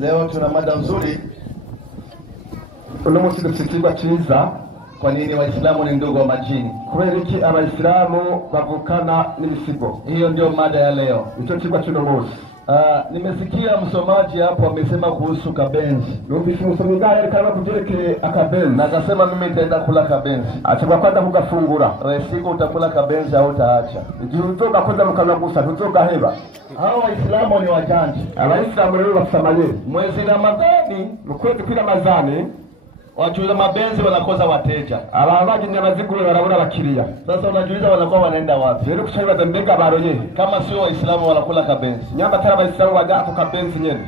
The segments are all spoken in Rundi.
Leo tuna mada nzuri. Uno munsi dufite cyiza. Kwa nini Waislamu ni ndugu wa majini? Kubera iki Abaislamu bavukana n'ibisigo? Hiyo ndio mada ya leo. Icyo kigwa cy'uno munsi. Nimesikia msomaji hapo amesema kuhusu kabenzi. Numvise umusomyi ngaho yerekana kujerekeye akabenzi. Na akasema mimi nitaenda kula kabenzi. Achagwa kwenda kugafungura. Wewe siku utakula kabenzi au utaacha? Igihe uzogakoza mu kanwa gusa ntuzogaheba. Hao Waislamu ni wajanja. Abaislamu rero bafamaye. Mwezi Ramadhani, mu kwezi kwa Ramadhani, wachuuza mabenzi wanakosa wateja. Ababaje nyamaziguru barabura abakiriya. Sasa unajiuliza wanakuwa wanaenda wapi? Rero kushaibaza mbega baroye. Kama sio Waislamu wanakula kabenzi. Nyamba tara Abaislamu waja ako kabenzi nyene.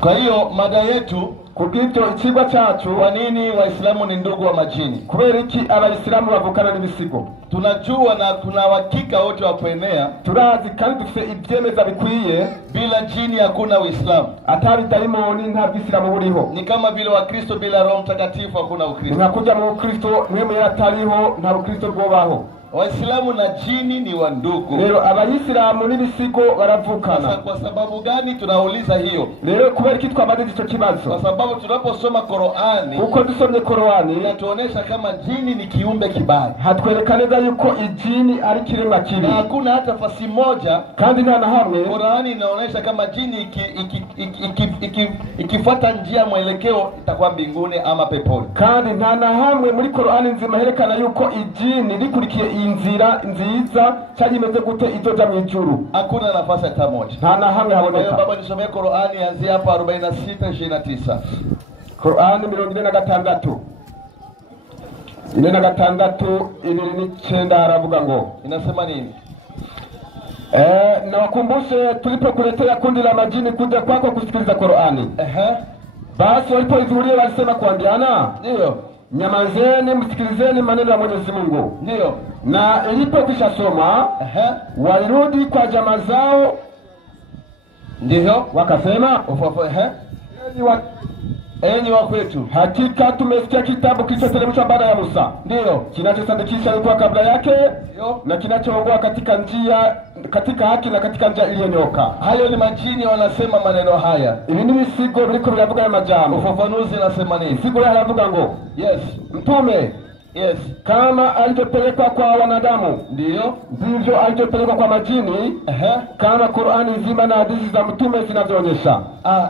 Kwa hiyo mada yetu kubw'ibyo ikigwa cyacu, kwa nini Waislamu ni ndugu wa majini? Kubera iki Abaislamu bavukana n'ibisigo? Tunajua na kuna hakika wote wa kuenea. Turazi kandi dufite ibyemeza bikwiye, bila jini hakuna Uislamu. Atari daimoni nta bw'Islamu buriho. Ni kama vile Wakristo bila Roho Mtakatifu hakuna Ukristo. Unakuja mu Kristo mwemwe atariho nta Ukristo bwobaho. Waislamu na jini ni wandugu. Lero Abayisilamu n'ibisigo baravukana. Kwa sababu gani tunauliza hiyo? Lero kubera iki twabadije ico kibazo? Kwa sababu tunaposoma Qur'ani, uko dusomye Qur'ani, inatuonesha kama jini ni kiumbe kibaya. Hatwereka neza yuko ijini ari kiremwa kibi. Na hakuna hata fasi moja kandi nta na hamwe Qur'ani inaonesha kama jini ikifuata njia mwelekeo itakuwa mbinguni ama peponi. Kandi nta na hamwe muri Qur'ani nzima herekana yuko ijini likurikiye inzira nziza cyagimeze gute izoja mu ijuru. Hakuna nafasi hata moja. Nta na hamwe haboneka. Baba nisomee Qur'ani anzia hapa 46:29. Qur'ani 46 2:9 haravuga ngo, inasema nini? Na wakumbushe tulipokuletea kundi la majini kuja kwako kusikiliza Qur'ani. Basi walipohudhuria walisema kuambiana, ndio, nyamazeni msikilizeni maneno ya Mwenyezi Mungu. Ndio. Na ilipokwisha soma, walirudi kwa jamaa zao. Ndio, wakasema, enyi wa kwetu, hakika tumesikia kitabu kilichoteremshwa baada ya Musa. Ndio, kinachosadikisha ilikuwa kabla yake. Ndio. Na kinachoongoa katika njia, katika haki na katika njia iliyonyoka. Hayo ni majini wanasema maneno haya. Ibi ni bisigo biriko biravuga ya majambo. Ufafanuzi nasema nini? Bisigo haravuga ngo, yes, mtume, yes, kama alivyopelekwa kwa wanadamu, ndio ndivyo alivyopelekwa kwa majini. Kama Qur'ani nzima na hadithi za mtume zinazoonyesha.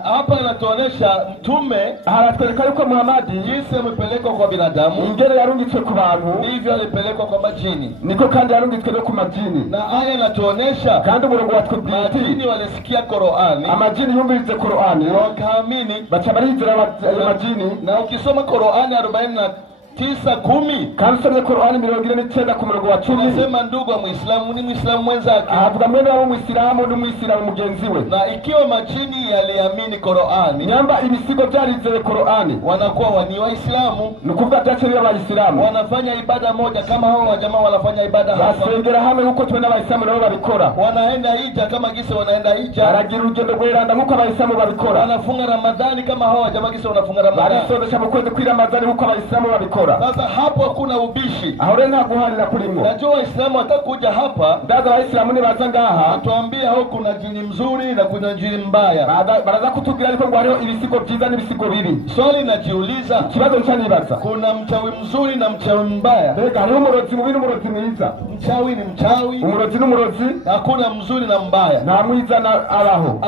Hapa inatuonesha mtume haratwereka yuko Muhammad jinsi amepelekwa kwa binadamu, ingere yarungitswe ku bantu, ndivyo alipelekwa kwa majini. Niko kandi yarungitswe no ku majini. Na aya inatuonesha kandi umurongo watubwira ati majini walisikia Qur'ani, amajini yumvirize Qur'ani wakaamini, bacha barizera majini. Na ukisoma Qur'ani 49:10, kandi usomye Qur'ani 49 ku murongo wa 10, anasema ndugu wa Muislamu ni Muislamu mwenzake. Avuga mwene wa Muislamu ni Muislamu mugenzi we. Na ikiwa majini yaliamini Qur'ani, nyamba ibisigo byarizeye Qur'ani, wanakuwa ni Waislamu. Nukuvuga atacheriye Waislamu, wanafanya ibada moja kama hao wajamaa wanafanya ibada hapa. Basengera hamwe huko twe n'Abaislamu nabo babikora. Wanaenda hija kama gise wanaenda hija. Aragira urugendo rweranda nkuko Abaislamu babikora. Wanafunga Ramadhani kama hao wajamaa gise wanafunga Ramadhani. Barisondesha mu kwezi kwa Ramadhani nkuko Abaislamu babikora. Sasa hapo hakuna ubishi. Aho rero nta guharira kurimo. Najua Waislamu watakuja hapa, ndaza Waislamu ni baza ngaha, atuambia huko kuna jini mzuri na kuna jini mbaya. Baraza kutubwira ariko ngo hariho ibisigo byiza n'ibisigo bibi. Swali najiuliza, kibazo nchanibaza, kuna mchawi mzuri na mchawi mbaya? Mbega hariho umurozi mubi n'umurozi mwiza? Mchawi ni mchawi, umurozi n'umurozi. Hakuna mzuri na mbaya. Nta mwiza na abaho.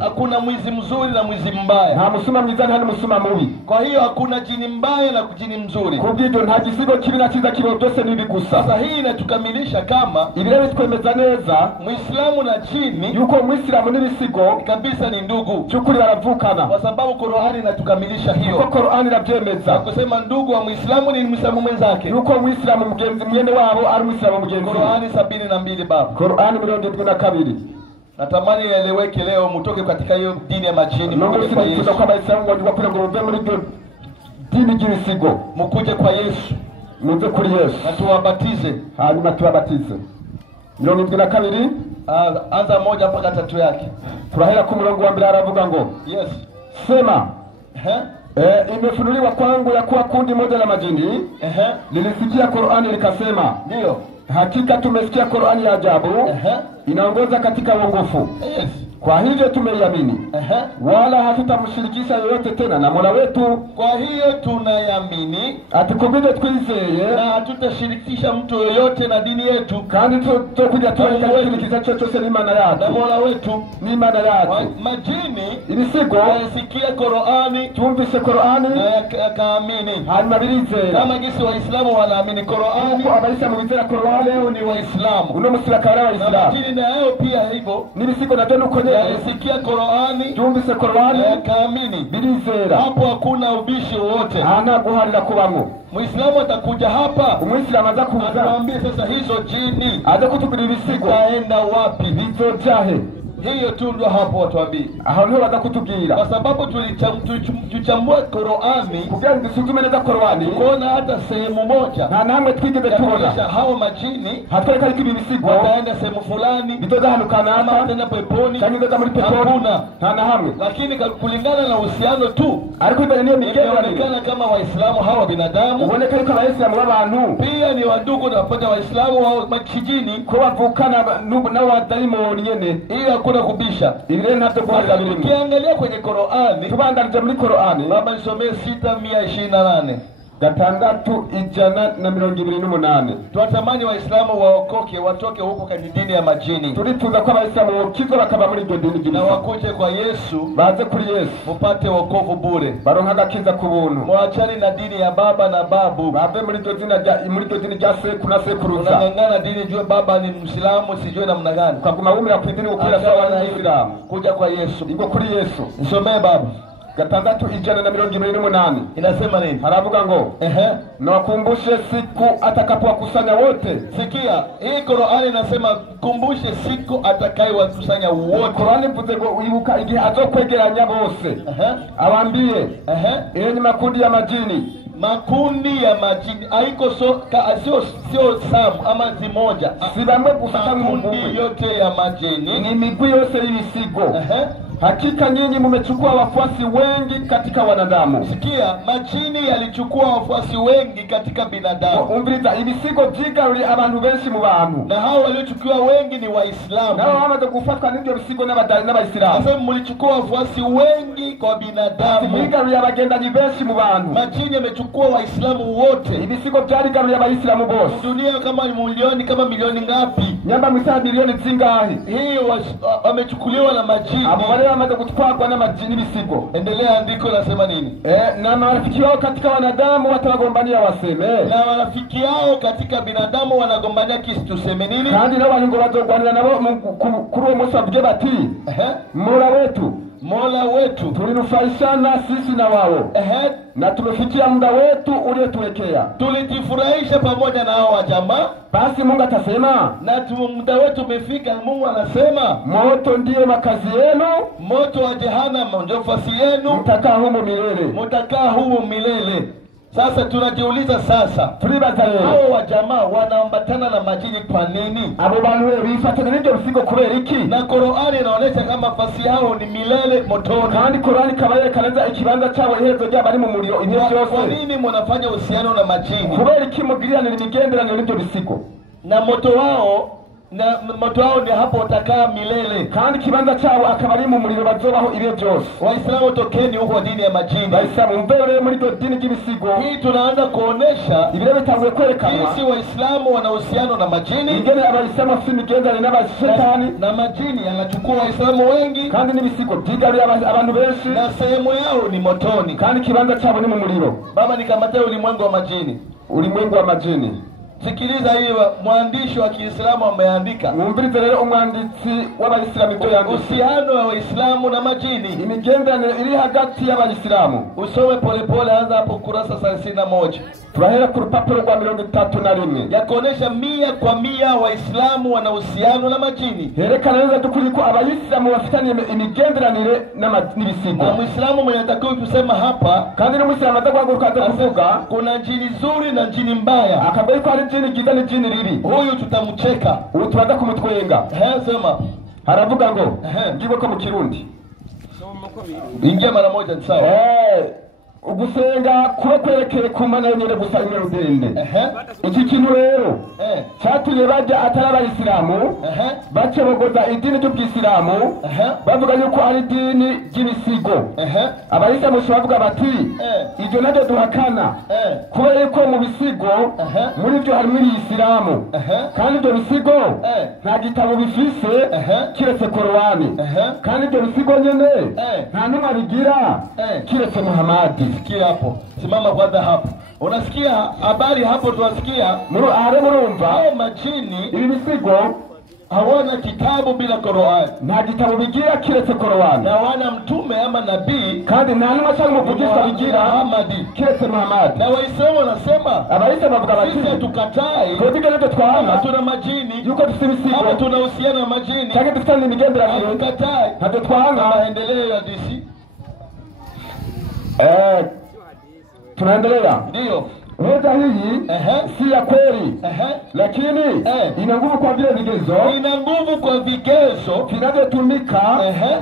Hakuna mwizi mzuri na mwizi mbaya. Nta musuma mwiza nta musuma mubi. Kwa hiyo hakuna jini mbaya na jini mzuri. Kubw'ibyo nta gisigo kibi na kiza kibo byose nibi gusa. Sasa hii inatukamilisha kama ibirebe twemeza neza Muislamu na jini yuko Muislamu n'ibisigo kabisa ni ndugu. Cyukuri baravukana. Kwa sababu Qur'ani inatukamilisha hiyo. Yuko Qur'ani irabyemeza. Kusema ndugu wa Muislamu ni Muislamu mwenzake. Yuko Muislamu mugenzi mwene wabo ari Muislamu mugenzi. Qur'ani 72 baba. Qur'ani 72. Natamani ieleweke leo mtoke katika hiyo dini ya majini mkuje kwa Yesu. Kwa Waislamu wajua kule ngo muri dini y'ibisigo mkuje kwa Yesu. Muze kuri Yesu na tuwabatize, hanyuma tubabatize. 72 anza 1 mpaka 3 yake. Turahera ku murongo wa mbere aravuga ngo, yes, sema imefunuliwa kwangu ya kuwa kundi moja la majini lilisikia Qur'ani likasema, ndio, hakika tumesikia Qur'ani ya ajabu inaongoza katika uongofu. Yes. Kwa hivyo tumeiamini, wala hatutamshirikisha yoyote tena na Mola wetu. Kwa hiyo tunayamini ati kubide twizeye na hatutashirikisha mtu yoyote na dini yetu, kandi tukuja tuwekalikiza chochote n'Imana yacu na Mola wetu n'Imana yacu. Majini ibisigo yasikia Qur'ani, tumvise Qur'ani na yakaamini, hanyuma birizera kama gisi Waislamu wanaamini Qur'ani. Kwa Abayisilamu bizera Qur'ani, leo ni Waislamu, uno musirikare w'Abayisilamu. Majini na yao pia hivyo, n'ibisigo navyo nuko yasikia Qur'ani, tumvise Qur'ani, yakaamini, birizera. Hapo hakuna ubishi wote, hana guharira kubamwo. Muislamu atakuja hapa, Umuislamu aza kuza atuambie sasa hizo jini aza kutubira ibisigo taenda wapi, bizojahe. Hiyo tu ndio hapo watuambie. Aho niho baza kutubwira, kwa sababu tulichambua Qur'ani kugira ngo dusuzume neza Qur'ani, kuona hata sehemu moja nta namwe twigeze tubona hao majini hatwereka iki bibisigo wataenda sehemu fulani bitozahanukana ama tena peponi cyangwa inzoga muri peponi, nta na hamwe. Lakini kulingana na uhusiano tu, ariko ibere niyo inaonekana kama Waislamu hawa binadamu, uboneka yuko Abayisilamu b'abantu pia ni wandugu na wapata Waislamu wao majini, ko bavukana na wadayimoni nyene. Hiyo hakuna kubisha. Ibire ntabyo guharira birimo. Ukiangalia kwenye Qur'ani, tubandanije muri Qur'ani, baba nisomee 6:128. 6:128. Tunatamani Waislamu waokoke, watoke huko kwenye dini ya majini. Turituza kwa Abayisilamu wokizwa bakaba muri iryo dini na wakuje kwa Yesu, baze kuri Yesu mupate wokovu bure, baronka agakiza ku buntu. Muachane na dini ya baba na babu, bave muri iryo dini rya sekuru na sekuruza. Unangangana dini, jua baba ni Muislamu, sijue namna gani, ukaguma wumira ku idini ukubira sawa na Islamu. Kuja kwa Yesu, iko kuri Yesu. Nisomee baba 6:128. Inasema nini? Haravuga ngo na wakumbushe siku atakapowakusanya wote. Sikia, hii Qur'ani inasema kumbushe siku atakayewakusanya wote. Qur'ani ivuze ngo wibuka igihe azokwegeranya bose. Abambie yenye makundi ya majini. Makundi ya majini haiko sio samu ama zimoja, si bamwe gusa, makundi yote ya majini ni miguu yose y'ibisigo. Hakika nyinyi mmechukua wafuasi wengi katika wanadamu. Sikia, majini yalichukua wafuasi wengi katika binadamu. Umviriza, ibisigo vyigaruriye abantu benshi mu bantu, na hao waliochukua wengi ni Waislamu, nao bamaze gufatwa n'ibyo bisigo n'Abayisilamu. Sasa mlichukua wafuasi wengi kwa binadamu, mwigaruriye abagendanyi benshi mu bantu. Majini yamechukua Waislamu wote, ibisigo byarigaruriye Abayisilamu bose. Dunia kama milioni ngapi? Nyamba mwisa milioni zingahe? Hiyo wamechukuliwa na majini. Amaze kutwagwa na majini bisigo. Endelea, andiko nasema nini? Na marafiki wao katika wanadamu watagombania waseme, na marafiki wao katika binadamu wanagombania kisi tuseme nini? Kandi na wanyungo bazogwanira nabo kuri uwo munsi bavuge bati Mola wetu tulinufaishana sisi na wao, na tumefikia muda wetu uliotuwekea, tulijifurahisha pamoja na hao jamaa. Basi Mungu atasema, na muda wetu umefika. Mungu anasema, moto ndiyo makazi yenu, moto wa jehanamu ndio nafasi yenu, mtakaa humo milele. Sasa tunajiuliza sasa, tulibaza leo, hao wa jamaa wanaambatana na majini kwa nini? Abo bantu wewe bifatana n'ibyo bisigo kubera iki? Na Qur'ani inaonyesha kama nafasi yao ni milele motoni. Kandi Qur'ani kabayerekana ikibanza cyabo iherezo ryabo ari mu muriro ibihe byose. Kwa nini mnafanya uhusiano na majini? Kubera iki mugiriranira imigenderanire n'ibyo bisigo? Na moto wao ni hapo utakaa milele, kandi kibanza cyabo akaba ari mu muriro bazobaho ibihe byose. Waislamu tokeni huko dini ya majini. Waislamu mbere muri dini y'ibisigo. Hii tunaanza kuonesha ibire bitanguye kwerekana jinsi Waislamu wana uhusiano na majini. Ingene Abayisilamu afite imigenderanire n'abashetani, na majini yanachukua Waislamu wengi, kandi n'ibisigo byigaruriye abantu benshi, na sehemu yao ni motoni, kandi kibanza cyabo ni mu muriro. Baba, nikamata ulimwengu wa majini. Ulimwengu wa majini. Sikiliza hiyo, mwandishi wa Kiislamu ameandika. Mwumvirize rero umwanditsi w'Abayisilamu ibyo yanditse. Uhusiano wa Waislamu na majini, imigenderanire iri hagati y'Abayisilamu. Usome polepole, anza hapo kurasa 31. Turahera ku rupapuro rwa 31. Yakonesha 100% Waislamu wana uhusiano na majini. Herekana neza tukuri ko Abayisilamu bafitanye imigenderanire n'ibisigo. Na Muislamu mwenye atakiwa kusema hapa, kandi n'Umuislamu ataguhaguruka kuvuga, kuna jini nzuri na jini mbaya. Akabaye ko ari jini giza ni jini ribi. Huyu tutamcheka, ubu turaza kumutwenga. Sema haravuga ngo ngibo ko mu Kirundi. Ingia mara moja sawa. ugusenga kuba kwerekeye ku Mana yonyene gusa imwe. Iki kintu rero cyatumye bajya atari abayisilamu bace bogoza idini ry'ubwisilamu bavuga yuko ari idini ry'ibisigo. Abayisilamu bavuga bati ibyo nabyo duhakana kubera yuko mu bisigo muri byo harimo isilamu kandi ibyo bisigo nta gitabo bifise kiretse Korani kandi ibyo bisigo nyene nta numwe bigira kiretse Muhammad. Sikia hapo, simama kwanza hapo. Unasikia habari hapo? Tunasikia murumva majini ibi bisigo hawana kitabu bila Qur'an, nta gitabo bigira kiretse Qur'an, na wana mtume ama nabii kandi nta numwe cyangwa umuvugisha bigira Muhammad kiretse Muhammad. Na Waislamu wanasema abayisilamu bavuga bati sisi tukatai ko tigeze twana tuna majini yuko dufite ibisigo ama tunahusiana na majini cyangwa dufite n'imigenderanire tukatai ntabwo twanga maendeleo ya DC. Tunaendelea. Ndio. Hoja hii si ya kweli. Lakini ina nguvu kwa vile vigezo. Ina nguvu kwa vigezo vinavyotumika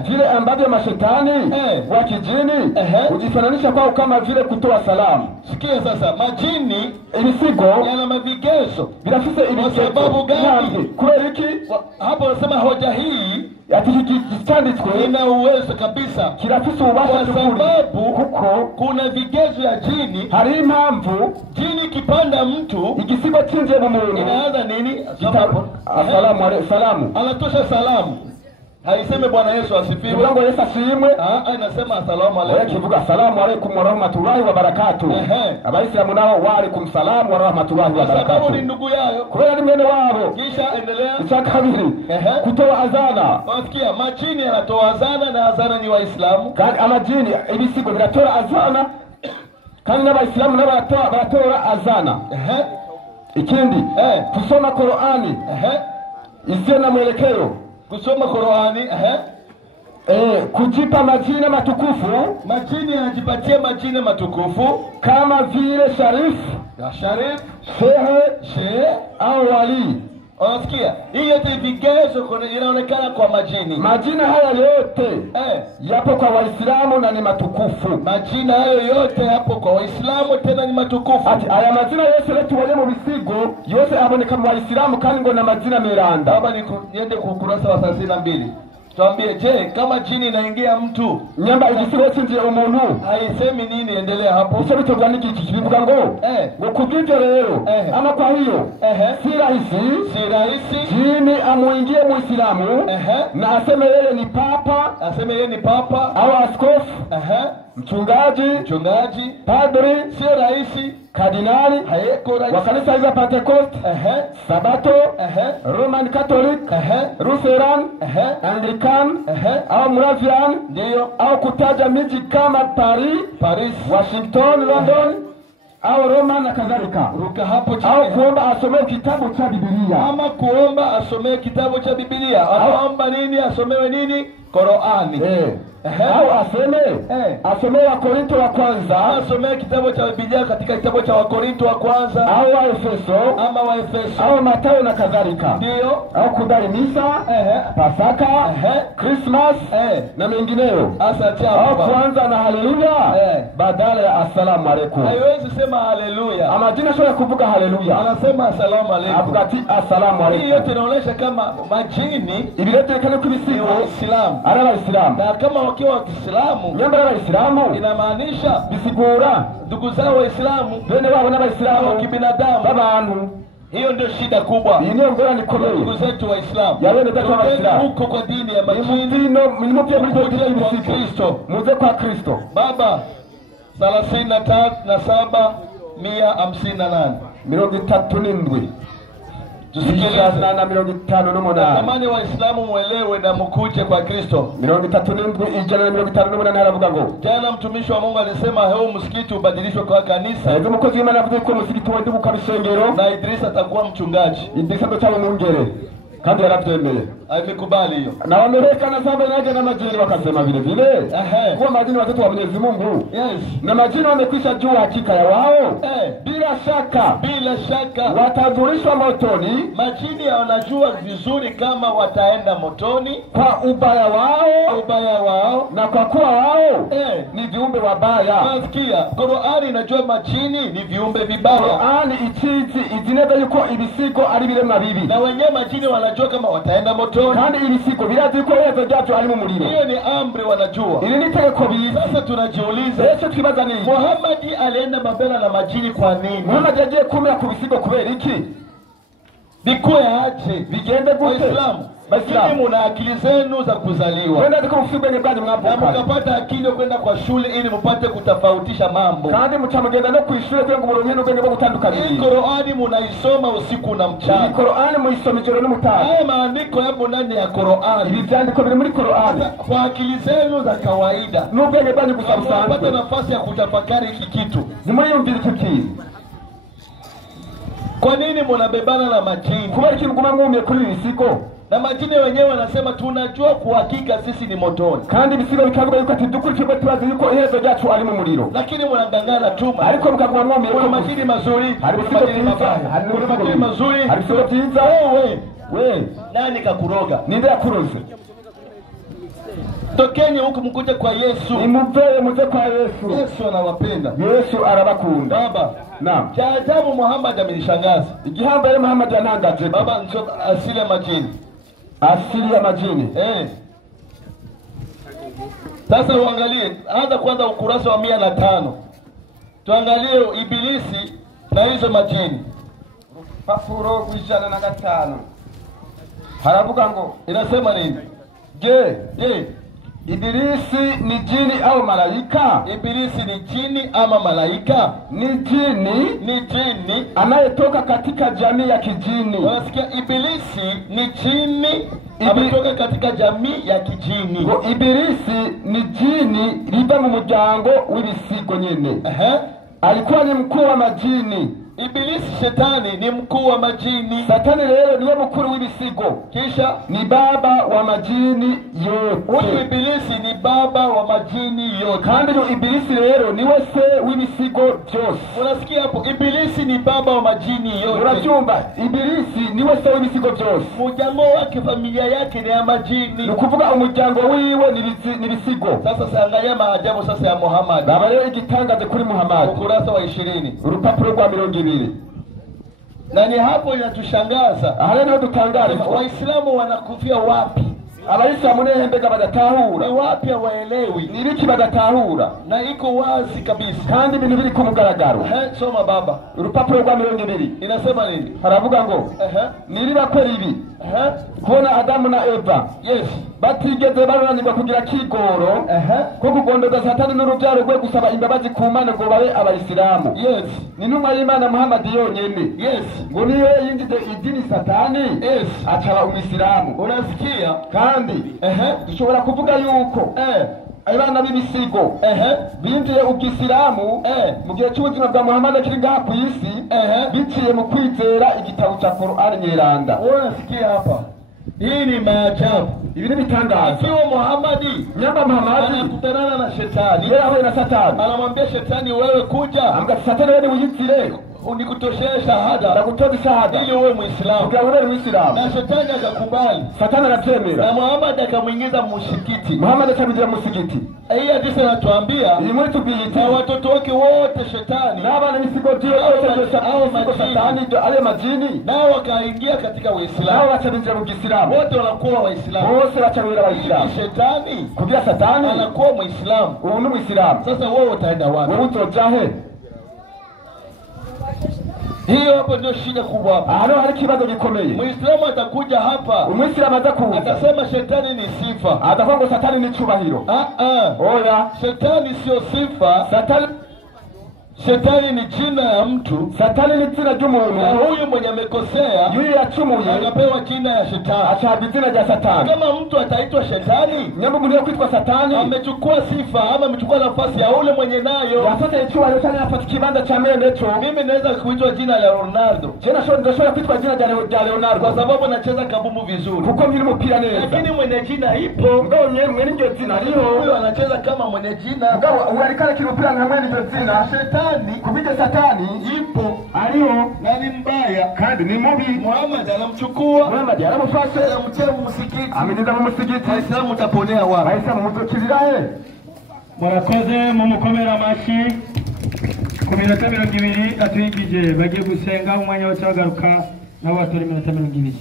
vile ambavyo mashetani wa kijini hujifananisha kwao kama vile kutoa salamu. Sikia sasa, majini ibisigo yana mavigezo. Vinafise ibigezo. Sababu gani? Kweli hiki hapo nasema hoja hii yatishikitanditswe ina uwezo kabisa. Kirafise ubasha kwa sababu kuko kuna vigezo ya jini. Hari impamvu jini kipanda mtu igisigo cinje mu muntu inaanza nini? Asalamu alaykum. Salamu anatosha salamu, haiseme Bwana Yesu asifiwe. Mungu Yesu asiimwe. Inasema asalamu alaykum. Kivuga asalamu alaykum wa rahmatullahi wa barakatuh. Abayisilamu nao wa alaykum salam wa rahmatullahi wa barakatuh. Sababu ni ndugu yao. Kwa ni mwene wao. Kisha endelea. Cha kabiri kutoa azana. Unasikia majini yanatoa azana, na azana ni Waislamu. Kandi amajini ibisigo biratoa azana kandi n'abayisilamu nabo baratora azana. Ikindi kusoma Qur'ani isiyo na mwelekeo. Kusoma Qur'ani kujipa majina matukufu. Majini yanajipatia majina matukufu kama vile Sharif, Shehe au Wali. Unasikia? Hii yote vigezo inaonekana kwa majini. Majina haya yote yapo kwa Waislamu na ni matukufu. Majina hayo yote yapo kwa Waislamu tena ni matukufu. Aya majina yose letu wale mu bisigo yose aboneka mu Waislamu kandi ngo na majina miranda. Baba niende ku kurasa wa 32. Tuambie, je, kama jini inaingia mtu nyamba igisigo cinje umuntu haisemi nini? Endelea hapo. Ico bitogwa n'iki kibivuga ngo kubw'ibyo rero ama kwa hiyo si rahisi jini amuingie Muislamu na aseme yeye ni papa au askofu mchungaji padri, sio rahisi. Kardinali wa kanisa hizo Pentecost, Sabato, Roman Catholic, Lutheran, Anglican au Moravian, ndio au kutaja miji kama Paris, Washington, London au Roma na kadhalika. Ruka hapo chini. Au kuomba asomee kitabu cha Biblia. Ama kuomba asomee kitabu cha Biblia. Anaomba nini? Asomewe nini? Qur'ani. Au asomee Wakorinto wa kwanza. Asomee kitabu cha Biblia katika kitabu cha Wakorinto wa kwanza. Au Waefeso. Au Mathayo na kadhalika. Ndio. Au kudai misa, Pasaka, Christmas na mengineyo. Au kuanza na haleluya badala ya asalamu alaykum. Haiwezi sema haleluya. Ama jina sio kuvuka haleluya. Anasema asalamu alaykum. Abukati asalamu alaykum. Hii yote inaonyesha kama majini ibilete kana kubisigo Waislamu. Ara Waislamu. Na kama wakiwa wa Kiislamu, nyamba ya Waislamu inamaanisha bisigura ndugu zao Waislamu, bene wao na Waislamu wa kibinadamu abantu. Hiyo ndio shida kubwa. Hiyo ngora ni komeye. Ndugu zetu Waislamu. Yawe ndio Waislamu. Huko kwa dini ya majini. Mlimo pia mlipo dini ya Kristo. Muze kwa Kristo. Baba 37 158. 37. Tusikilize na 58. Natamani Waislamu muelewe na mkuje kwa Kristo. 37 haravuga ngo jana mtumishi wa Mungu alisema heo msikiti ubadilishwe kwa kanisa. Ndio mkozi w'Imana avuze ko msikiti wende ukabishengero na Idrisa atakuwa mchungaji. Idrisa ndo cyabo mungere kandi yaravyemeye. amekubali hiyo. Na wameleka na saba inaje na majini wakasema vile vile. Kwa majini watoto wa Mwenyezi Mungu. Yes. Na majini wamekwisha jua hakika ya wao. Bila shaka watadhurishwa motoni. Majini wanajua vizuri kama wataenda motoni kwa ubaya wao na kwa kuwa wao ni viumbe wabaya. Nasikia Qur'ani inajua majini ni viumbe vibaya. Qur'ani ichizi izineza yuko ibisigo ari birema bibi. Na wenyewe majini wanajua kama wataenda motoni. Kandi ibisigo birazi yuko yezo ryacu ari mu muriro. Hiyo ni amri wanajua. Ili ni tegeko bizi. Sasa tunajiuliza, twibaza nini? Muhammad alienda Babela na majini kwa nini? Muhammad yagiye kumya ku bisigo kubera iki? Bikuwe aje bigende gute? Basi muna akili zenu za kuzaliwa. Kwenda ndiko mfibenge bwanyu mwapo. Mkapata akili kwenda kwa shule ili mpate kutofautisha mambo. Kandi mchamugenda no kwishule kwenye muronke n'ubwenge bwo gutandukanya. Hii Qur'ani munaisoma usiku na mchana. Hii Qur'ani muisoma ijoro n'umutaga. Haya maandiko yapo ndani ya Qur'ani. Ibi byandiko biri muri Qur'ani. Kwa akili zenu za kawaida. N'ubwenge bwanyu gusabusanzwe. Mnapata nafasi ya kutafakari hiki kitu. Nimuyumvira iki kintu. Kwa nini mnabebana na majini? Kuba ikintu guma mwumye kuri ibisigo. Na majini wenyewe wanasema tunajua kwa hakika sisi ni motoni. Kandi bisigo bikavuga yuko ati dukurikije turazi yuko iherezo ryacu ari mu muriro. Lakini mnangangana tu. Ariko mukaguma mwumye kuna majini mazuri, kuna majini mabaya. Kuna majini mazuri, hari bisigo byiza. We nani kakuroga? Ninde yakuroze? Tokeni huku mkuje kwa Yesu. Nimuveye muze kwa Yesu. Yesu anawapenda. Yesu arabakunda. Baba. Naam. Cha ajabu Muhammad amenishangaza. Igihambere Muhammad yanangaje. Baba ndio asili ya majini. Asili ya majini. Sasa uangalie, anza kwanza ukurasa wa 105. Tuangalie Ibilisi na hizo majini. Papuro 105. Haravuga ngo inasema nini? Je, Ibilisi ni jini au malaika? Ibilisi ni jini ama malaika? Ni jini anayetoka katika jamii ya kijini. Unasikia, Ibilisi ni jini ametoka katika jamii ya kijini. Ibilisi ni jini liva mu muryango w'ibisigo nyene. Alikuwa ni mkuu wa majini. Ibilisi shetani ni mkuu wa majini. Satani leo niwe mkuu w'ibisigo. Kisha ni baba wa majini yote. Huyu Ibilisi ni baba wa majini yote. Kandi no Ibilisi leo niwe se w'ibisigo byose. Unasikia hapo? Ibilisi ni baba wa majini yote. Unachumba Ibilisi niwe se w'ibisigo byose. Mujyango wake, familia yake ni ya majini. Nukuvuga umuryango wiwe ni bisigo. Sasa sangalia maajabu sasa ya Muhammad. Baba leo igitangaze kuri Muhammad. Ukurasa wa 20. Urupapuro rwa 20. Na ni hapo inatushangaza. Ahale ndio dutangare. Waislamu wanakufia wapi? Abayisilamu nehe mbega badatahura. Ni wapi waelewi? Ni biki badatahura? Na iko wazi kabisa. Kandi ibintu biri ku mugaragaro. Soma baba. Urupapuro rwa 20. Inasema nini? Haravuga ngo niriba kweri ibi. Kubona Adamu na Eva. Yes. Batigeze barananirwa kugira kigoro ko kugondoza Satani n'urubyaro rwe gusaba imbabazi ku Mana ngo babe abayisilamu. Yes. Ni ntumwa y'Imana Muhammad yonyene. Yes. Ngo niyo yinjije idini Satani. Yes. Acaba umisilamu. Unasikia? Kandi dushobora kuvuga yuko abana b'ibisigo binjiye ubwisilamu mu gihe cy'ubuzima bwa Muhammad kiri ngaha ku isi biciye mu kwizera igitabo cya Qur'an nyeranda. Unasikia hapa? Hii ni maajabu. Ibi ni bitangaza. Ikiwa Muhammad anakutana na shetani, yeye awe na Satani, anamwambia shetani, wewe kuja. Amga Satani wewe uyitire. Unikutoshee shahada. Na kutoa shahada. Ili uwe Muislamu. Ukiwa wewe Muislamu. Na shetani akakubali. Satani anatemera. Na Muhammad akamuingiza msikiti. Muhammad akamjia msikiti. Hii hadithi inatuambia na watoto wake wote shetani. Na bana misigo dio wote Satani ale majini. Nao wakaingia katika Uislamu. Nao wakabinja mu Kiislamu. Wote wanakuwa Waislamu. Wote wachabira Waislamu. Shetani kugira Satani anakuwa Muislamu. Ubu ni Muislamu. Sasa wewe utaenda wapi? Wewe utojahe? Hiyo hapo ndio shida kubwa hapa. Hano hari kibazo gikomeye. Muislamu atakuja hapa. Muislamu atakuja. Atasema shetani ni sifa. Atakwanga Satani ni chubahiro. Oya, shetani sio sifa. Shetani ni jina ya mtu. Satani ni jina ry'umuntu. Na huyu mwenye amekosea, yuyu yacumuye, akapewa jina ya Shetani. achahabwa izina rya Satani. Kama mtu ataitwa Shetani, nyambo umuntu yo kwitwa Satani, amechukua sifa ama amechukua nafasi ya ule mwenye nayo. yafata icyubahiro cyane, yafata kibanza cha menecho. Mimi naweza kuitwa jina la Ronaldo. Ndashobora kwitwa jina rya Leonardo kwa sababu nacheza kabumbu vizuri. kuko nkiri umupira neza. Lakini mwenye jina ipo, ngao nyemwe n'iryo jina riho. Huyo anacheza kama mwenye jina. Ngao uarikana kiri umupira nkamwe n'iryo jina. Shetani, kubije Satani ipo, ariho na ni mbaya kandi ni mubi. Muhammad anamchukua, Muhammad aramufashe, anamtia msikiti. ameniza mu msikiti. Waislamu utaponea wapi? Waislamu muzokirira he? Murakoze mu mukomera amashi. Ku minota 20 atwigije bagiye gusenga umwanya wo cyagaruka nabo batora iminota 20.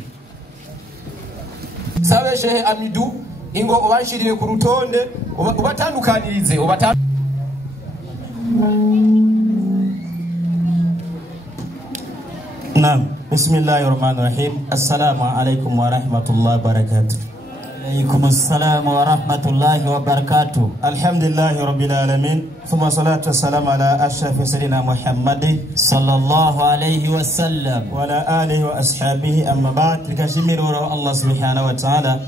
Sabe Sheikh Amidu ingo ubashirire ku rutonde ubatandukanirize Naam, bismillahirrahmanirrahim. Assalamu alaikum wa rahmatullahi wa barakatuh. Alaikum assalam wa rahmatullahi wa barakatuh. Alhamdulillahi rabbil alamin. Thumma salatu wassalamu ala ashrafi sayyidina Muhammad sallallahu alayhi wa sallam wa ala alihi wa ashabihi, amma ba'd. Tukashimiru Allah subhanahu wa ta'ala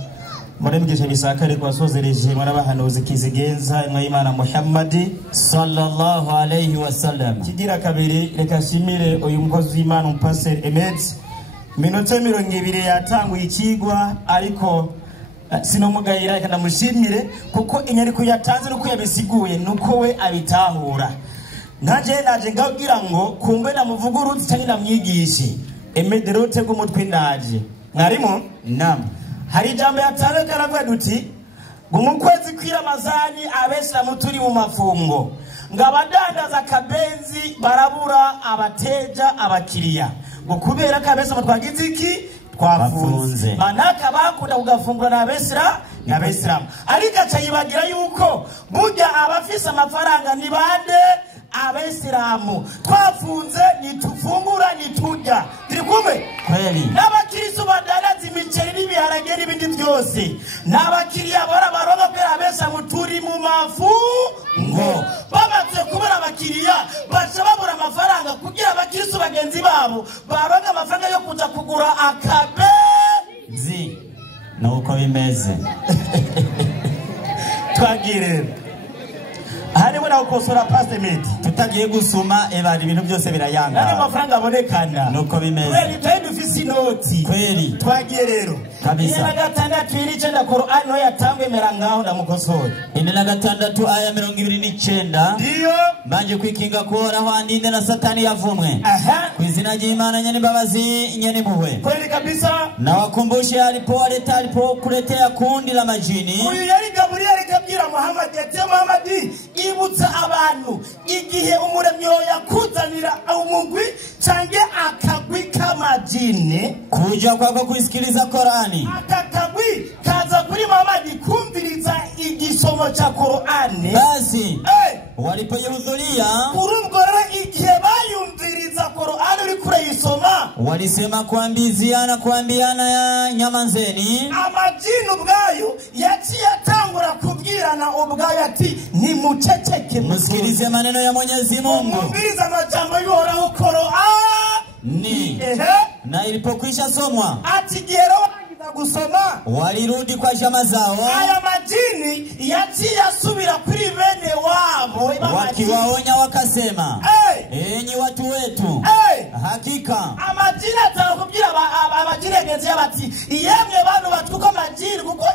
muremgesha bisakari kwa sozereje mwarabahanuzi kizigenza imana Muhammad sallallahu alayhi wa sallam. Kigira kabiri reka shimire uyu mukozi w'Imana Pastor Emed minota 20 yatanguye ikigwa ariko sinomugayira reka ndamushimire kuko inyariko yatanze nuko yabisiguye nuko we abitahura. Naje ngabwira ngo kumbe namuvugurutse cyane namwigishe Emed rote gumutwe ndaje mwarimo nam hari jambo yatanze karavuga duti gumukwezi kwiramazani abesiramu turi mu mafungo ngabadandaza kabenzi barabura abateja abakiriya ngo kubera kabesa twagize iki twafunze manaka bakunda kugafungura n'abesiramu ariko acayibagira yuko burya abafise amafaranga ni bande abesiramu twafunze nitufungura nitujya turi kumwe kweli n'abakirisu badanaza imiceri n'ibiharage n'ibindi byose n'abakiriya barabaronga kwera abesiramu turi mu mafungo bamaze kubura abakiriya baca babura amafaranga kugira abakirisu bagenzi babo baronga amafaranga yo kuja kugura akabenzi nuko bimeze twagire hari bwana ukosora Pastor Emed tutagiye gusuma ebari ibintu byose birayanga nani amafaranga abonekana nuko bimeze kweli tayindi ufisi noti kweli twagiye rero kabisa ina gatandatu iricenda Qur'an no yatangwe merangaho ndamukosora ina gatandatu aya 29 ndio banje kwikinga kuhoraho andinde na Satani yavumwe kwizina ry'Imana nyene mbabazi nyene muhwe kweli kabisa na wakumbushe alipo kuletea kundi la majini uyu yari Gabriel kabira Muhammad yatia Muhammad ibutsa abantu igihe umuremyo yakuzanira umugwi cange akagwi kamajini kuja kwako kusikiliza Qur'ani akakagwi kaza kuri Muhammad kumviriza igisomo cha Qur'ani basi walipohudhuria kurumgora igihe bayumviriza Qur'ani uri kurayisoma walisema kuambiana ya nyamanzeni amajini ubwayo yaciye atangura kubwirana ubwayo ati ni muceceke musikilize maneno ya Mwenyezi Mungu mumviriza majambo y'Uhoraho Qur'ani na ilipokwisha somwa ati gero gusoma walirudi kwa jamaa zao aya majini yaciye asubira kuri bene wabo wakiwaonya wakasema enyi watu wetu hakika amajini atakubwira abajini genzi bati yemwe bantu batuko amajini kuko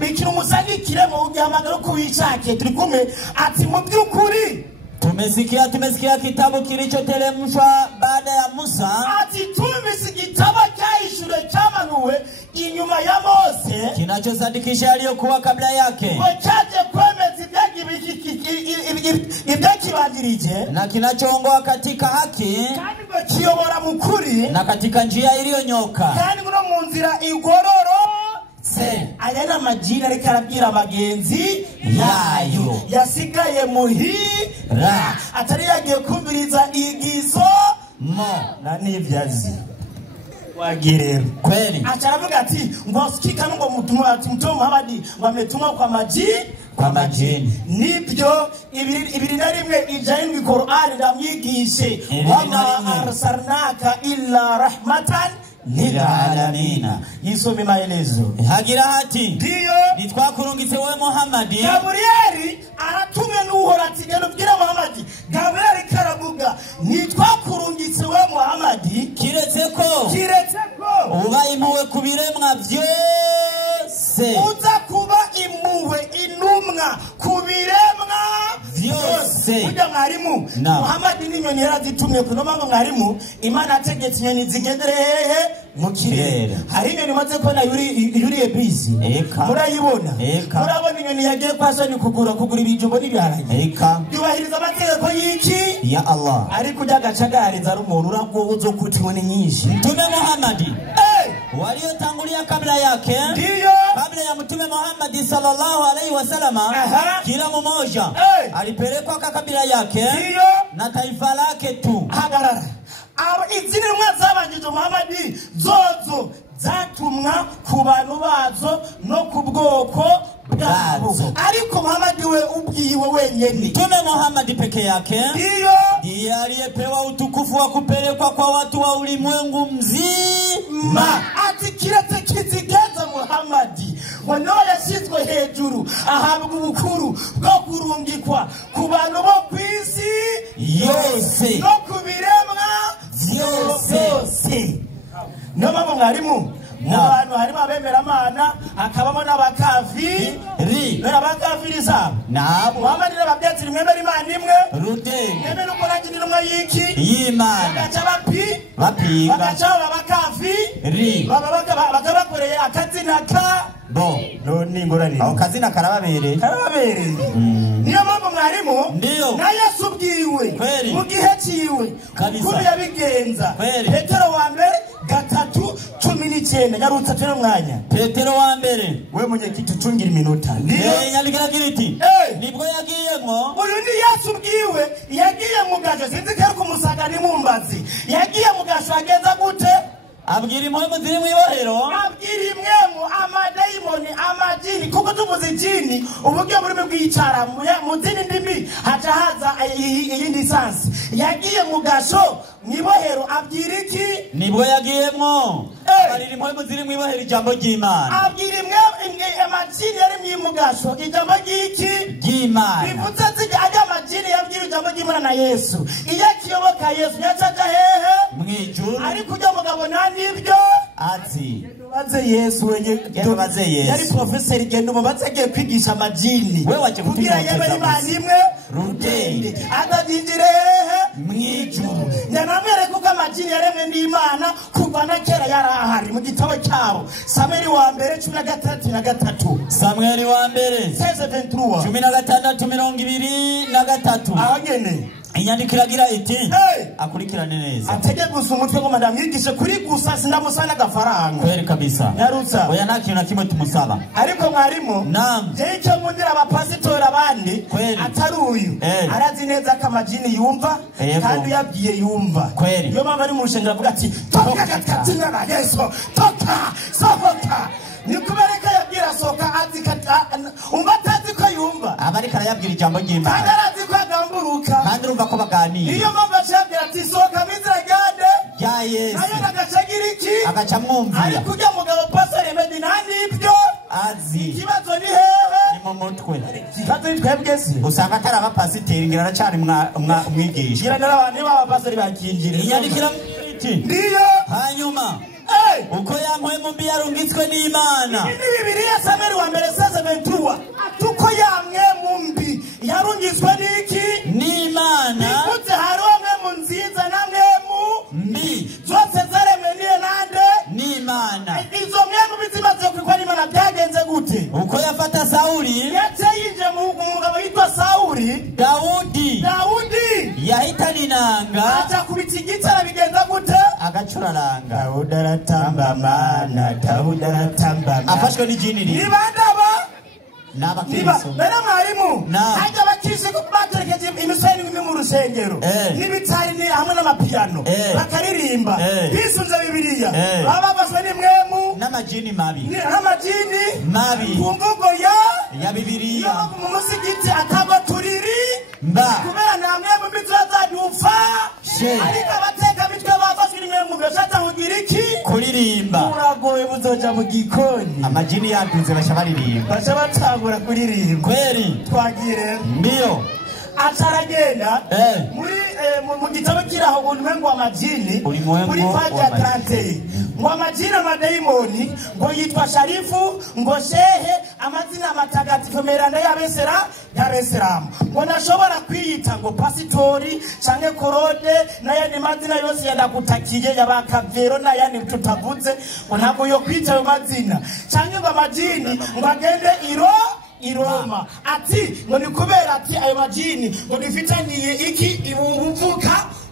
ikintu musangikire mu ugamagara kuwicake turi kumwe ati mu byukuri tumesikia kitabu kilichoteremshwa baada ya Musa ati tumesikia kitabu chaishure chamanuwe inyuma ya Mose kinachosadikisha aliyokuwa kabla yake wachache kwemezi ibyakibanjirije na kinachoongoa katika haki kandi kiyobora mukuri na katika njia iliyonyoka kandi no mu nzira igororo ayana majina reka arabwira abagenzi yayo yasigaye muhira atari yagiye kumviriza igiso mo na nivyazi wagirero kweli acharavuga ati ngo sikika ngo mtume Muhammad wametumwa kwa kwa majini nibyo ibiri na rimwe ijayindwi Qur'an ndamwigishe wama arsalnaka illa rahmatan lil'alamina. Yisome maelezo hagira hati ndiyo nitwakurungitse we Muhammad. Gabriel aratumwe n'uhora ati genda ubwire Muhammad. Gabriel karavuga nitwakurungitse we Muhammad kiretse ko uba impuwe ku biremwa byose, uza kuba impuwe intumwa ku biremwa byose. Ujya mwarimu Muhammad n'inyoni yarazitumye kuno mpamvu mwarimu Imana ategetse inyoni zigendere hehe mu kirere. Hari inyoni maze kubona yuriye bisi murayibona, murabona inyoni yagiye kwa soni kugura ibijumbo n'ibiharage, yubahiriza amategeko y'iki ya Allah, ariko ujya agacagariza rumuru urakuzo kutiwe ni nyinshi. Mtume Muhammad waliotangulia kabla yake, ndiyo kabla ya Mtume Muhammad sallallahu alaihi wasallam, kila mmoja alipelekwa kwa kabila yake na taifa lake tu. Hagarara izina mwazabanjije Muhammad zozo zatumwa ku bantu bazo no ku bwoko bwabo, ariko Muhammad we ubwiwe wenyene. Mtume Muhammad peke yake ndiye aliyepewa utukufu wa kupelekwa kwa watu wa ulimwengu mzima. Ati kiretse kizigenza Muhammad wano yashyizwe hejuru ahabwa ubukuru bwo kurungikwa ku bantu bo kwisi yose no ku biremwa byose. No mama mwarimu mu bantu harimo abemeramana hakabamo n'abakafiri n'abakafiri sabo nabo Muhammad n'ababyatsi mwemera Imana imwe rute mwemera uko nagira intumwa y'iki y'Imana bagaca bapinga bagaca abakafiri bakabakoreye akazina ka bo none ngorane aho kazina karababereye niyo mpamvu mwarimu ndiyo na Yesu bwiwe mu gihe ciwe kuri yabigenza. Petero wa mbere 3:19 yarutse tero mwanya. Petero wa mbere we munye kitucungira iminota ndiyo nyandikira giriti nibwo yagiyemo. Uyu ni Yesu bwiwe yagiye mu gajo sinzi ko kumusaga ni mumbazi, yagiye mu gajo ageza gute abwira impwemu ziri mu ibohero, abwira impwemu amadayimoni amajini, kuko tuvuze jini uburyo burimo bwicara mu zindi ndimi haca haza iyindi sansi. Yagiye mu gasho mu ibohero abwira iki nibwo yagiyemo abwira impwemu ziri mu ibohero ijambo ry'Imana, abwira amajini yari mu gasho ijambo ry'iki ry'Imana. bivuze ati ajya amajini yabwira ijambo ry'Imana na Yesu iyo kiyoboka Yesu yacaga hehe mwijuru, ariko ujya mugabo nibyo ati baze Yesu wenye yari professor gendo mubatse agiye kwigisha amajini we waje kugira yebe Imana imwe rudende atadinjire mwijuru. Nyanamere kuko amajini yaremwe n'Imana kuva na kera yarahari mu gitabo cyabo. Samuel wa mbere 13:3 Samuel wa mbere 16:23 16:23 aho nyene inyandikira gira iti akurikirane neza atege gusa umutwe ko madam yigishe kuri gusa sindamusana gafaranga kweli kabisa yarutsa oya nta kintu na kimwe tumusaba, ariko mwarimu naam je icyo mundira abapasitori abandi atari uyu arazi neza ko amajini yumva kandi yabwiye yumva kweli. Iyo mama ari mu rushengero avuga ati toka katina na Yesu toka sohoka nikubereka yabwira soka azikata umatazi ko yumva abarika yabwira ijambo ry'Imana kandi arazi ko agamburuka kandi urumva ko baganira. Iyo mama cyabwira ati soka mizira gade ya Yesu nayo nagacagira iki agacamwumvira, ariko ujya mugabo pastor Medina nibyo azi ikibazo ni hehe ni mu mutwe. Ikibazo twebwe si usanga atari abapasiteri ngira aracari umwigisha ngira n'abantu b'abapastori bakinjira inyandikira iti ndiyo hanyuma uko yampwemu mbi yarungitswe n'Imana. Ni Bibiliya Samuel wa mbere 16:23 tuko yampwemu mbi yarungitswe n'iki n'Imana, bivuze hari umwe nziza na mwemu mbi zose zaremeniye nande n'Imana. Izo mwemu bizimaze kwikwa n'Imana byagenze gute? Uko yafata Sauli yateyinje mu mugabo yitwa Sauli Daudi yahita ninanga acha kubita igitara bigenza gute agacuraranga Daudi aratamba mana Daudi aratamba afashwe n'ijini ni bandaba n'abakristo bera mwarimu hajya abakristo ko baterekeje imisenyi mu rusengero n'ibitari ni hamwe n'amapiyano bakaririmba bisunze Bibiliya bababazwe n'imwemu n'amajini mabi ku mvugo ya Bibiliya mu musigiti ataba turirimba kubera nta mwemu bizazadufa ariko abateka mitwe babazwe n'imwemu gashata kugira iki kuririmba uragoye buzoja mu gikoni amajini yaduze basha baririmba basha batangura kuririmba kweli twagire ndio ataragenda mu gitabo kiraho ulimwengu wa majini kuri paji ya 30 ngo amajini amadayimoni ngo yitwa Sharifu ngo Shehe amazina matagatifu meranda y'Abesilamu ngo nashobora kwiyita ngo pasitori canke korode n'ayandi mazina yose yandakutakiye yabakavero n'ayandi tutavuze ngo ntabwo yo kwita ayo mazina canke ngo amajini ngo agende Iroma ati ngo ni kubera ati ayo majini ngo dufitaniye iki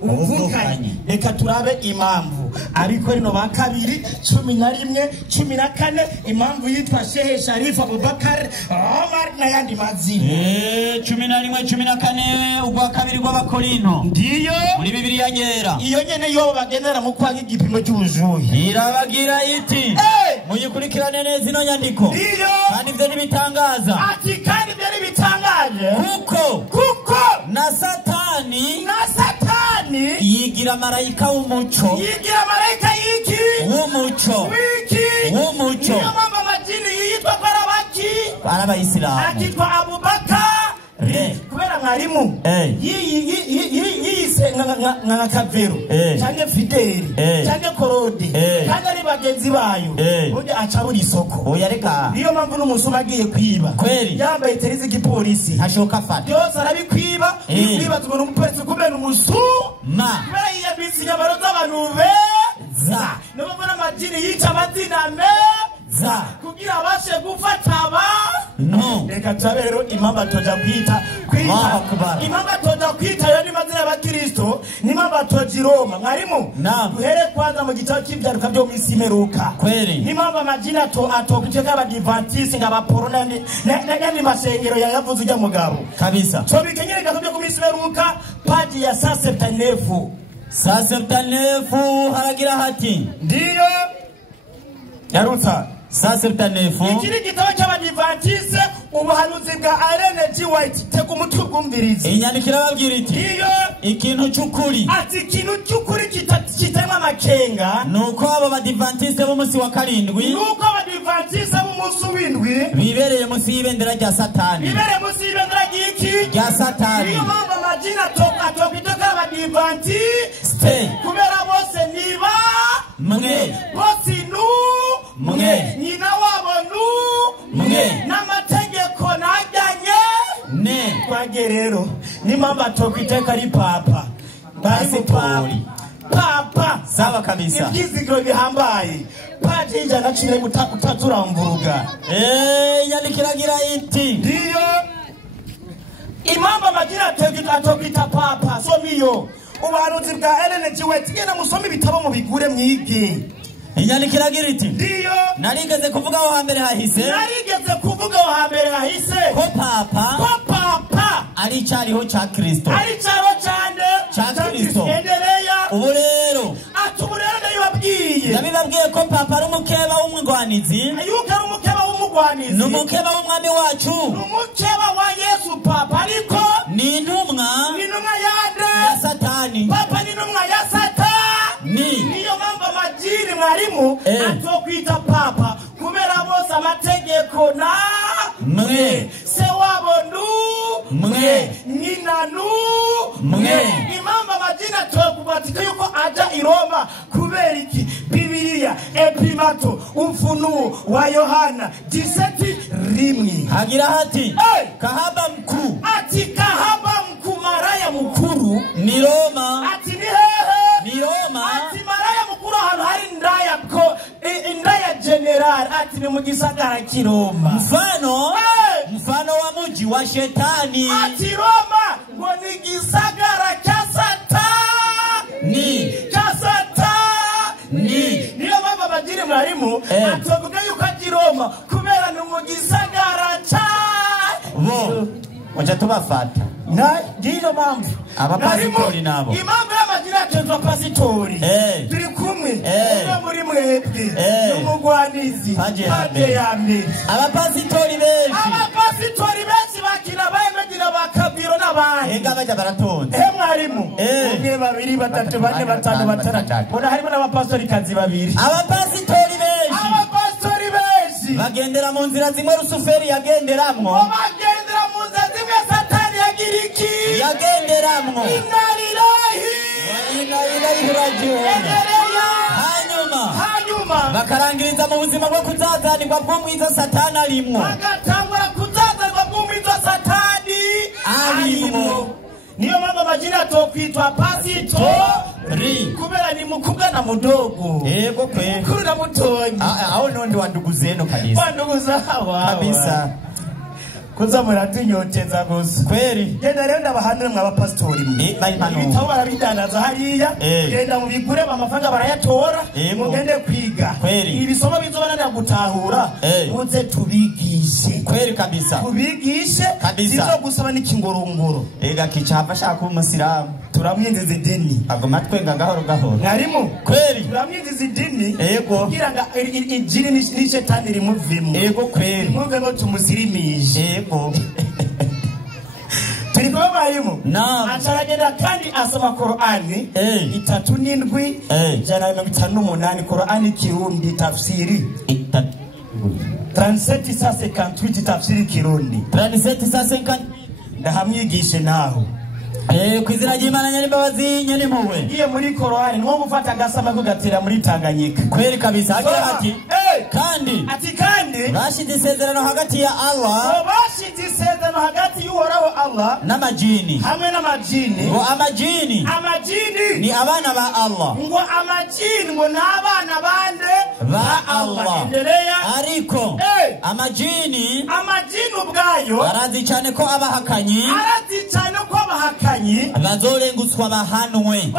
ubuvukanye reka turabe impamvu ariko rino ba kabiri 11 14 impamvu yitwa Shehe Sharifu Abubakar Omar n'ayandi mazina 11 14 ugwa kabiri gw'Abakorinto ndiyo muri Bibiliya yera iyo nyene yo bagendera mu kwanga igipimo cy'ubujuhi irabagira iti muyikurikirane neza ino nyandiko ndiyo kandi ivyo nibitangaza ati kandi ibyo bitangaje kuko na satani yigira marayika w'umuco, yigira marayika yiki w'umuco, wiki w'umuco. Niyo mama majini yitwa Barabaki, Barabayisilamu akitwa Abubakar. Kubera mwarimu yise nka Kavero cyangwa Fideli cyangwa Korode cyangwa ari bagenzi bayo burya acabura isoko. Oya reka niyo mpamvu n'umusuma agiye kwiba yambaye terizi gipolisi hashoka afata byose arabikwiba kwibazwa n'umupolisi kubera umusuma kubera yiyambitse inyambaro z'abantu beza niyo mpamvu n'amajini yica amazina meza kugira abashe gufata no reka tabero imamba toja kwita imamba toja kwita yo ni mazina y'Abakristo ni imamba toja Roma mwarimu duhere kwanza mu gitabo cy'ibyaruka byo mu isi meruka kweli ni imamba majina atokuteka abadivantisi ng'abaporona n'andi masengero yavuze ujya mugabo kabisa so bikenyereka byo mu isi meruka page ya 79 haragira hati ndiyo yarutsa ikiri gitabo cy'abadivantiste ubuhanuzi bwa Ellen G. White teka umutwe bwumvirize inyandikira babwira iti iyo ikintu cy'ukuri ati ikintu cy'ukuri kitema amakenga nuko abo badivantiste b'umunsi wa karindwi nuko abadivantiste b'umunsi w'indwi bibereye munsi y'ibendera rya Satani bibereye munsi y'ibendera ry'iki rya Satani niyo mpamvu amajina atokitoka abadivantiste kubera bose niba mwe bose mwe nyina wabo mwe n'amategeko najyanye ne twage rero ni mama tokwiteka ari papa bari papa sawa kabisa ibyizigiro bihambaye pati ijana cire utaturamvuruga yandikiragira iti ndiyo imamba magira atokwita papa somiyo ubuhanuzi bwa Ellen G. White genda musome ibitabo mu bigure mwige inyandikiragira iti ndiyo narigeze kuvuga aho hambere hahise ko papa ari cyariho cya Kristo ari cyaro cyane cya Kristo ubu rero ndabibabwiye ko papa ari umukeba w'umugwanizi n'umukeba w'umwami wacu n'umukeba wa Yesu papa ariko ni intumwa yande ya Satani papa ni intumwa ya Satani niyo mpamvu amajini mwarimu atokwita papa kubera bose amategeko na mwe se wabo mwe nyina mwe impamvu amajini atokubatika yuko aja i Roma kubera iki Bibiliya Epimato Ufunuo wa Yohana 17:1 hagira hati kahaba mkuu ati kahaba mkuu maraya mukuru ni Roma ati ni Roma ati maraya mukuru ahantu hari indaya general ati ni mu gisagara cy'Iroma mfano wa muji wa shetani ati Roma ngo ni gisagara cya Satani niyo mpamvu abagiri mwarimu atovuga yuko ati Roma kubera ni mu gisagara cya bo wacha tubafata ndiyo mambo abapasitori nabo impamvu y'amazina atezwa pasitori turi kumwe umwe muri mwebwe n'umugwanizi paje ya mbere abapasitori benshi bakina bayemegira bakabiro n'abandi ega baja baratonze mwarimu umwe babiri batatu bane batanu batandatu bona harimo n'abapasitori kazi babiri abapasitori benshi bagendera mu nzira zimwe Rusuferi yagenderamwo bagendera mu nzira zimwe Satani yagiriki yagenderamwo hanyuma bakarangiriza mu buzima bwo kuzazanirwa bw'umwiza Satani arimwo bagatangura kuzazanirwa bw'umwiza Satani arimwo niyo mpamvu amazina tokwitwa pasitori kubera ni mukubwa na mudogo yego kwe kuri na mutonyi aho nondi wanduguzeno kabisa kabisa kuza muratunyoteza gusa kweri genda rero ndabahanire mw'abapasitori ibitabo barabidandaza hariya genda mubigure amafaranga barayatora mugende kwiga ibisomo bizobananira gutahura muze tubigishe kweri kabisa tubigishe sizo gusaba n'ikingorongoro ega kicapa shaka umusiramu turamwinjiza idini agoma twenga gahoro gahoro narimo kweri turamwinjiza idini yego kugira ngo ijini n'ishetani rimuvemo yego kweri muvemo tumusirimishe yego turi kwa mwarimu naam acaragenda kandi asoma Qur'ani 37 158 Qur'ani Kirundi tafsiri 3758 tafsiri Kirundi 3758 ndahamwigishe naho kwizina ry'Imana nyar'imbabazi nyenimpuwe ngiye muri Qur'ani nko gufata agasama ko gatera muri Tanganyika kweri kabisa agira ati kandi bashize isezerano hagati ya Allah bashize isezerano hagati y'Uhoraho Allah n'amajini hamwe n'amajini ngo amajini ni abana ba Allah ngo amajini ngo n'abana bande ba Allah endelea ariko amajini ubwayo arazi cyane ko abahakanyi bazorengutswa bahanwe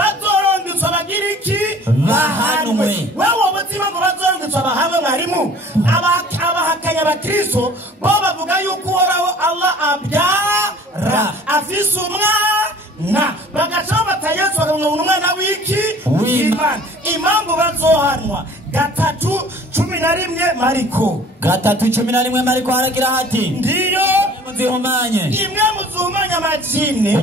bagiriki bahanwe wewe umutima ngo bazorengutswa bahanwe mwarimu abahakanya abakristo bo bavuga yuko Uhoraho Allah abyara afise umwana bagaca batayetswa ngo umwana w'iki w'Imana impamvu bazohanwa 3:11 Mariko 3:11 Mariko haragira hati ndiyo muzihumanye imwe muzihumanye amajini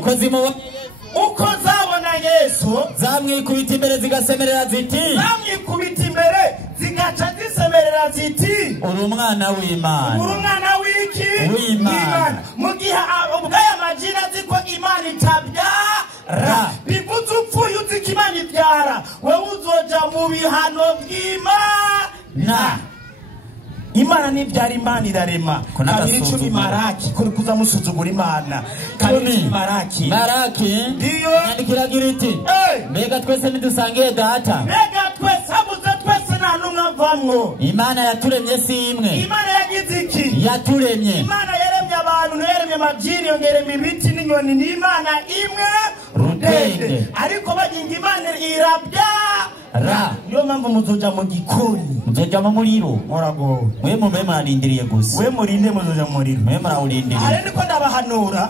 uko zabona Yesu zamwikubita imbere zigasemerera ziti zigaca zisemerera ziti uri umwana w'Imana uri umwana w'iki w'Imana mu gihe ubwaya majina ziko Imana itabyara bivuze upfuye uziko Imana ibyara wewe uzoja mu bihano by'Imana Imana nibyara Imana irarema kabiri 10 Maraki kuri kuza musuzugura Imana kabiri 10 Maraki ndiyo yandikiragira iti mbega twese nidusangiye data mbega twese abuze twese nta numwe avamwo Imana yaturemye si imwe Imana yagize iki yaturemye Imana yaremye abantu yaremye amajini yongeremye ibiti n'inyoni ni Imana imwe rudende ariko baginga Imana irabyara niyo mpamvu muzoja mu gikoni muzoja mu muriro murago mwe murarindiriye gusa we murinde muzoja mu muriro mwe murawurindiriye ari niko ndabahanura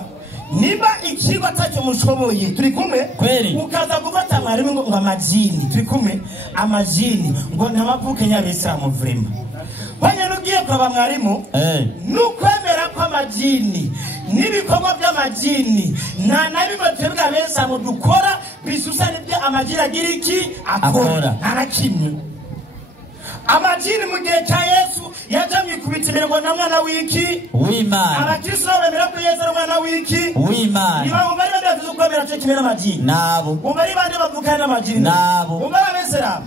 niba ikigo atacyo mushoboye turi kumwe kweri ukaza gufata mwarimu ngo amajini turi kumwe amajini ngo ntamavuke y'Abisilamu vrema banye nugiye kwa mwarimu nukwemera kwa majini n'ibikorwa by'amajini na bimwe twebwe Abisilamu dukora bisusana ibyo amajini agira iki akora narakimwe amajini mu gihe cya Yesu yajamye kubita imbere ngo na mwana w'iki w'Imana abakristo bemera ko Yesu ari mwana w'iki w'Imana niba umubare badavuze ukwemera cyo kimera amajini nabo umubare bande bavukana n'amajini nabo umubare Abisilamu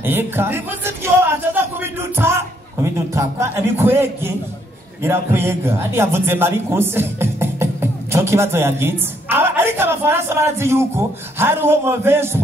bivuze byo ataza kubiduta bikwege birakwega kandi yavuze mabikuse cyo kibazo yagitse ariko abafaransa barazi yuko hariho mauvaise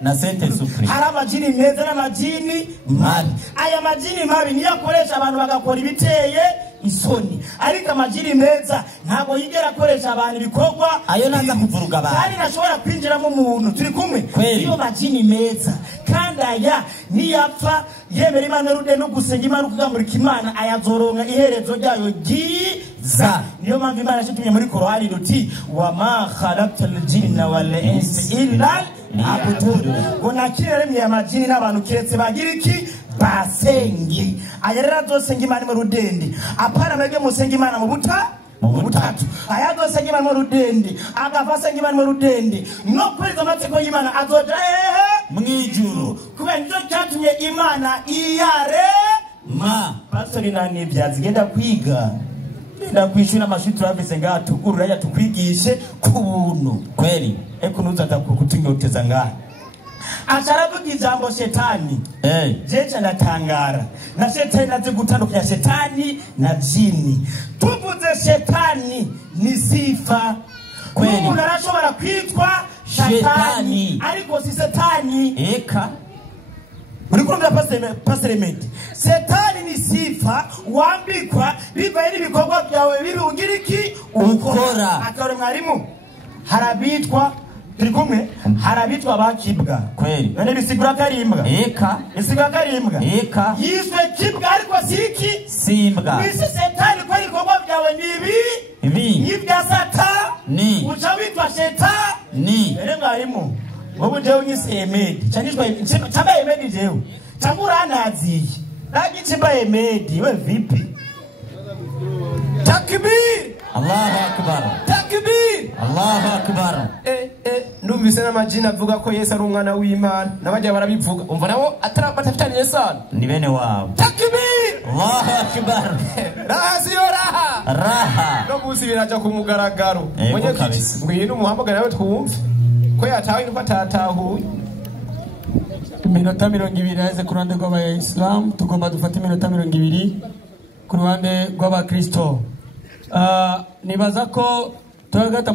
na sainte supreme hari amajini meza n'amajini mabi aya majini mabi niyo akoresha abantu bagakora ibiteye isoni ariko amajini meza ntabwo yigera akoresha abantu ibikorwa ayo naza kuvuruga abantu kandi nashobora kwinjiramo umuntu turi kumwe iyo majini meza kandi aya niyapfa yemera Imana rude no gusenga Imana kugamurika Imana ayazoronka iherezo ryayo giza niyo mpamvu Imana yashitumye muri Korani ruti wa ma khalaqtal jinna wal insa illa liya'budun ngo nakiremye amajini n'abantu kiretse bagira iki basengi ayerera zosenga Imana mu rudende apana mwebwe musenga Imana mu butatu ayazosenga Imana mu rudende agafasenga Imana mu rudende no kweza amatsiko y'Imana azoja mwijuru kubera nicyo cyatumye Imana pastori nani byazigenda kwiga ndakwishura amashuri turabize ngaha tugurura ya tukwigishe ku buntu kweli eko nuza kutingoteza ngaha asharavuga ijambo shetani jeje ndatangara na shetani naze gutandukanya shetani na jini tuvuze shetani ni sifa kweli umuntu arashobora kwitwa shetani ariko si setani eka urikumva pastor Medi setani ni sifa wambikwa bivaye n'ibikorwa byawe birungira iki ukora akore mwarimu harabitwa turi kumwe harabitwa bakibwa kweli none bisigura karimbwa bisigura karimbwa yiswe kibwa ariko siki simbwa bise setani kwa ibikorwa byawe nibi nibya satani uca witwa shetani rero mwarimu wowe jewe nyise Medi chamba Medi jewe changura naziye nagi chimba Medi we vipi takbir Allahu akbar takbir Allahu akbar numvise n'amajina avuga ko Yesu ari umwana w'Imana nabajya barabivuga umva nabo atarabafitanye Yesu ni bene wabo takbir Allahu akbar raha siyo raha no busi biraja ku mugaragaro mwenye kiti ngwino umuhamagara nawe twumve ko yatawe nuko atatahuye iminota 20 yaze ku ruhande rw'abayisilamu tugomba dufata iminota 20 ku ruhande rw'abakristo nibaza ko turagata